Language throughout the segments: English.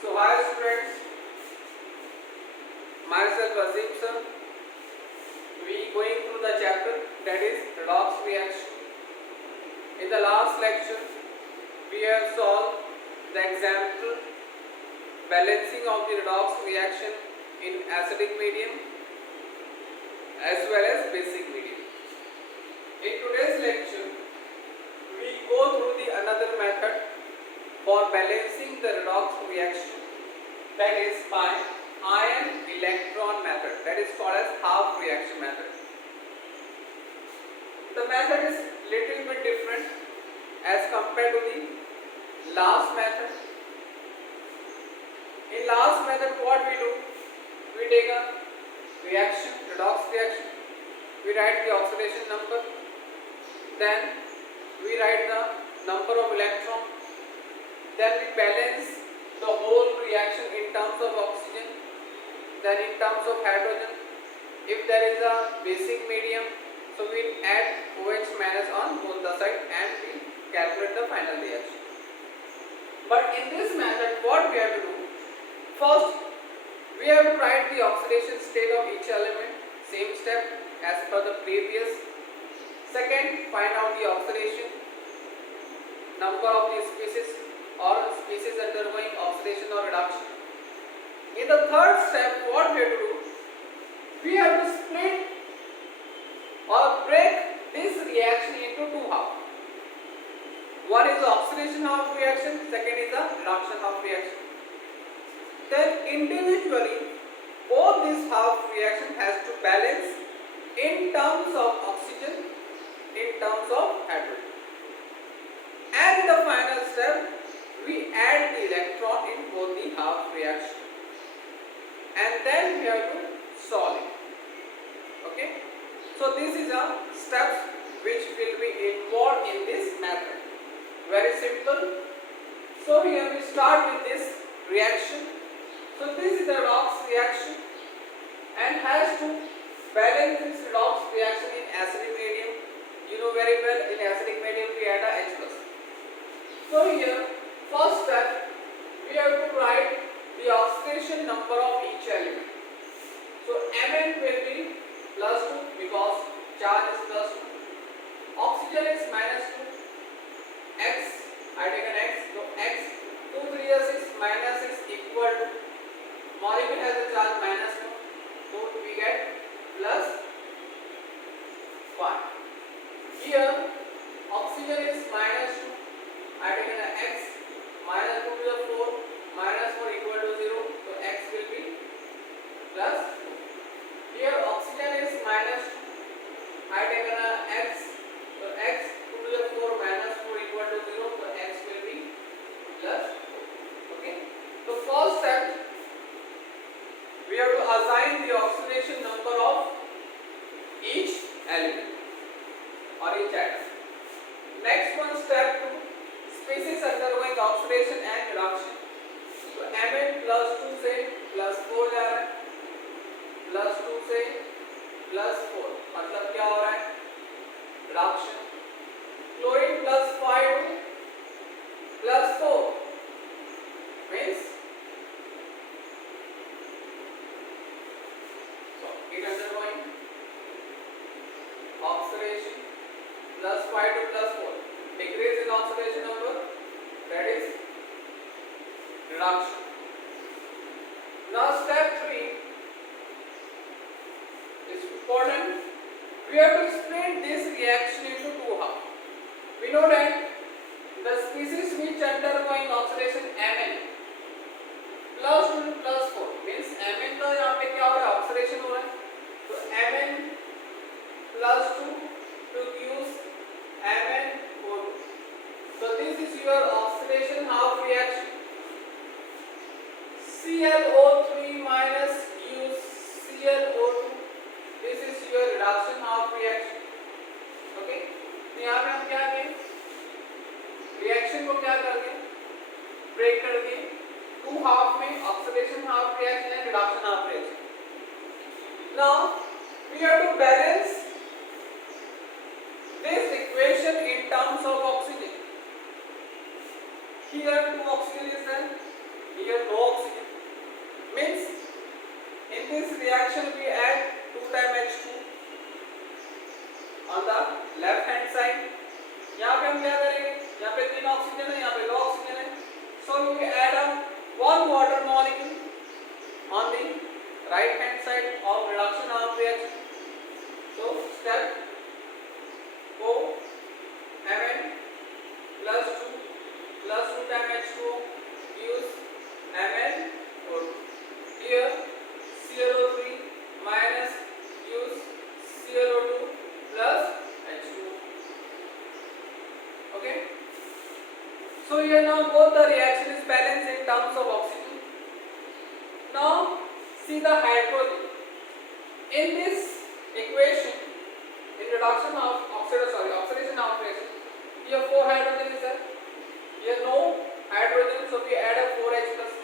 So hi students, myself Azim sir. We going through the chapter that is redox reaction. In the last lecture, we have solved the example balancing of the redox reaction in acidic medium as well as basic medium. In today's lecture, we go through the another method for balancing the redox reaction, that is by ion electron method, that is called as half reaction method. The method is little bit different as compared to the last method. In last method what we do, we take a reaction, redox reaction, we write the oxidation number, then we write the number of electron, then we balance the whole reaction in terms of oxygen, then in terms of hydrogen. If there is a basic medium, so we add OH minus on both the side and we calculate the final reaction. But in this method what we have to do, first we have to write the oxidation state of each element, same step as per the previous. Second, find out the oxidation number of the species or species undergoing oxidation or reduction. In the third step, what we have to do, we have to split or break this reaction into two halves. One is the oxidation half reaction, second is the reduction half reaction. Then individually, both these half reaction has to balance in terms of oxygen, in terms of hydrogen. And in the final step, we add the electron in both the half reaction. And then we have to solve it. Okay? So this is a steps which will be involved in this method. Very simple. So here we start with this reaction. So this is the redox reaction and has to balance this redox reaction in acidic medium. You know very well, in acidic medium we add a H+. So here, first step, we have to write the oxidation number of each element. So Mn will be +2 because charge is +2. Oxygen is -2. X, I take an X. So X 2 3 6 -6 equal to molecule has a charge -2. So we get +5. Here oxygen is -2. I take an X -2 to the 4 -4 equal to 0. So X will be +2. Here oxygen is -2. I take an X. So X 2 to the 4 -4 equal to 0. So X will be +4. Okay. So first step, we have to assign the oxidation number of each element or each atom. Next one, step 2, species undergoing oxidation and reduction. So Mn +2 से +4 जा रहा है, +2 से +4 मतलब क्या हो रहा है, reduction. Chlorine +5 to +4 means it undergoing oxidation +5 to +4, decrease in oxidation number, that is reduction. Now step 3 is important. We have to split this reaction into two halves. We know that the species which undergoing oxidation Mn +2 to +4 means Mn का यहाँ पे क्या हो रहा है, oxidation हो रहा है. तो Mn +2 to use MnO2. So this is your oxidation half reaction. ClO3 minus use ClO2. This is your reduction half reaction. Okay. तो यहाँ पे हम क्या करें, रिएक्शन को क्या कर दें, ब्रेक कर दें टू हाफ में, oxidation half reaction and reduction half reaction. Now we have to balance this equation in terms of oxygen. Here 2 oxygen is there, here no oxygen. Means in this reaction we add 2 times H2 on the left hand side. यहाँ पे हम क्या करेंगे, यहाँ पे 3 oxygen है, यहाँ पे 2 ऑक्सीजन है, so we add up 1 water molecule on the right hand side of reduction of reaction. So step O Mn plus 2 times H2O gives MnO2. Here ClO3 minus gives ClO2 plus H2O. Okay. So here now both the reaction is balanced in terms of oxygen. Now see the hydrogen. In this equation, in reduction of oxidation of reaction, here 4 hydrogen is there. Here no hydrogen, so we add a 4H plus.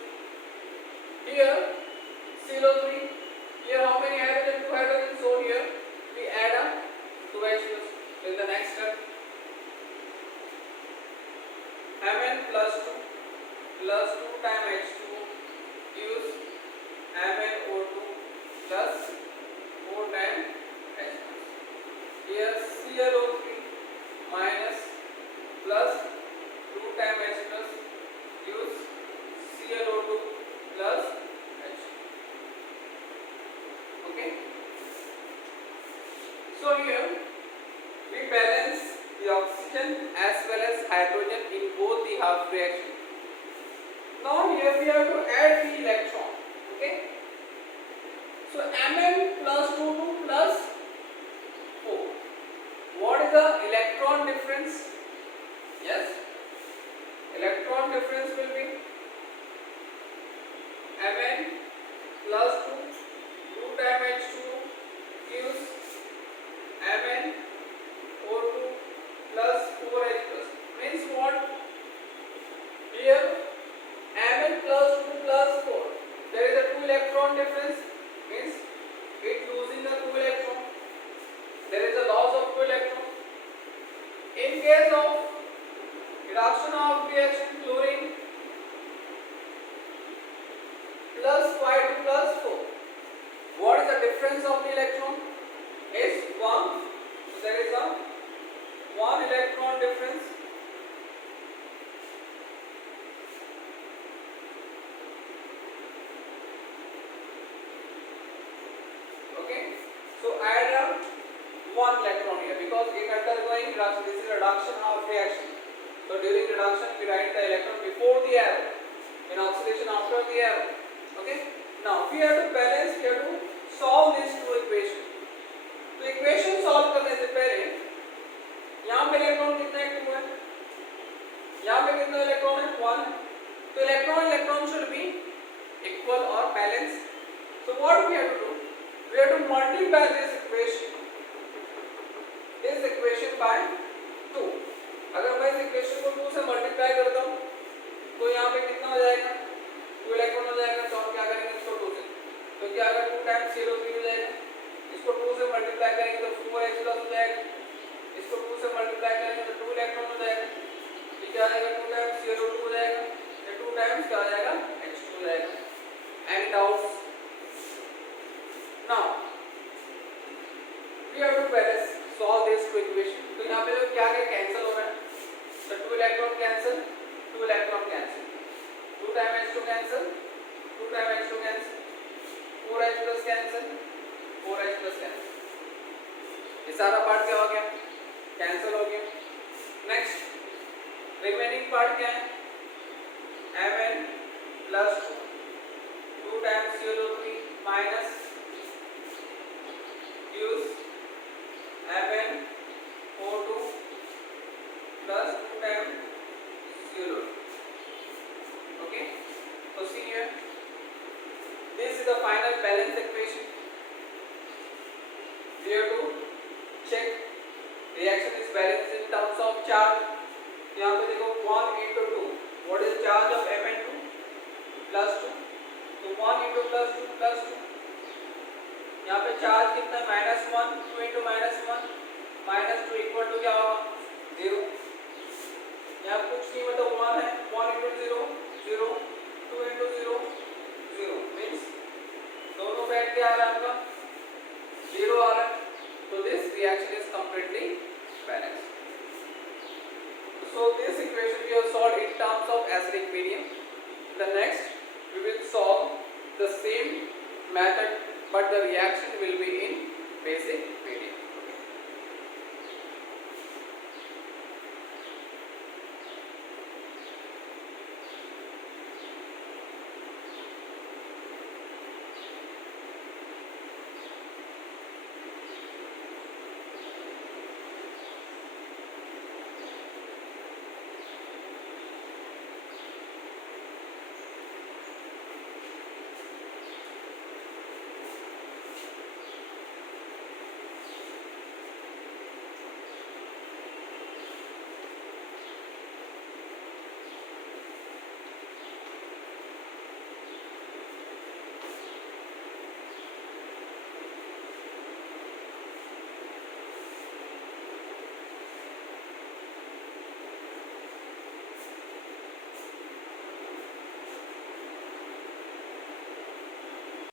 Here ClO3. Here how many hydrogen? 2 hydrogen. So here we add a 2H plus. In the next step, Mn plus 2 times H2O gives MnO2 plus 4 times H plus. Here ClO3 minus plus 2 times H plus gives ClO2 plus H. Okay. So here we balance the oxygen as well as hydrogen in both the half reaction. Now here we have to add the electron. Okay. So Mn plus 2 plus 4. What is the electron difference? Yes. Electron difference will be Mn plus 2 times H2O gives MnO2 plus 4H plus. Means what? Here Mn plus 2 plus 4. There is a 2 electron difference. Means it losing the 2 electron. There is a loss of 2 electron. In case of reduction of reaction, chlorine plus 5 to plus 4. What is the difference of the electron? Is 1. So there is a 1 electron difference. Okay. So add a 1 electron here because it undergoing reduction. This is reduction of reaction. So during reduction we write the electron before the arrow. In oxidation after the arrow. Okay. Now we have to balance. We have to solve these two equations. तो equation solve करने से पहले यहाँ पे electron कितना है 2 है, यहाँ पे कितना इलेक्ट्रॉन है 1. तो इलेक्ट्रॉन शुड बी इक्वल और balance. So what we have to do? We have to multiply this equation by 2. अगर मैं इस इक्वेशन को 2 से मल्टीप्लाई करता हूँ तो यहाँ पे कितना हो जाएगा 2 इलेक्ट्रॉन हो जाएगा. तो हम क्या करेंगे इसको 2 से, तो क्या अगर 2 टाइम्स ClO3 हो जाएगा, इसको 2 से मल्टीप्लाई करेंगे तो 4H प्लस हो जाएगा, इसको 2 से मल्टीप्लाई करेंगे तो 2 इलेक्ट्रॉन हो जाएगा. ये क्या आ जाएगा 2 टाइम्स ClO2 हो जाएगा, ये 2 टाइम्स क्या आ जाएगा H2 हो जाएगा. Any doubts? Now we have to balance solve this equation. तो यहाँ पे क्या कैंसिल हो रहा है, तो 2 electron cancel, 2 electron cancel, 2 time H2 cancel, 2 time H2 cancel, 4H plus cancel, 4H plus cancel. ये सारा पार्ट क्या हो गया, कैंसिल हो गया. नेक्स्ट रिमेनिंग पार्ट क्या है, Mn plus 2 times ClO3 minus gives MnO2 plus 2 times ClO2. Okay. So see here, this is the final balance equation. We have to check reaction is balanced in terms of charge. यहाँ पे देखो 1 into 2. What is the charge of Mn2? Plus 2. So 1 into plus 2 plus 2. यहाँ पे charge कितना है -1, 2 into -1, -2 equal to क्या होगा 0. यहाँ कुछ नहीं मतलब 1 है, 1 into 0 0, 2 into the next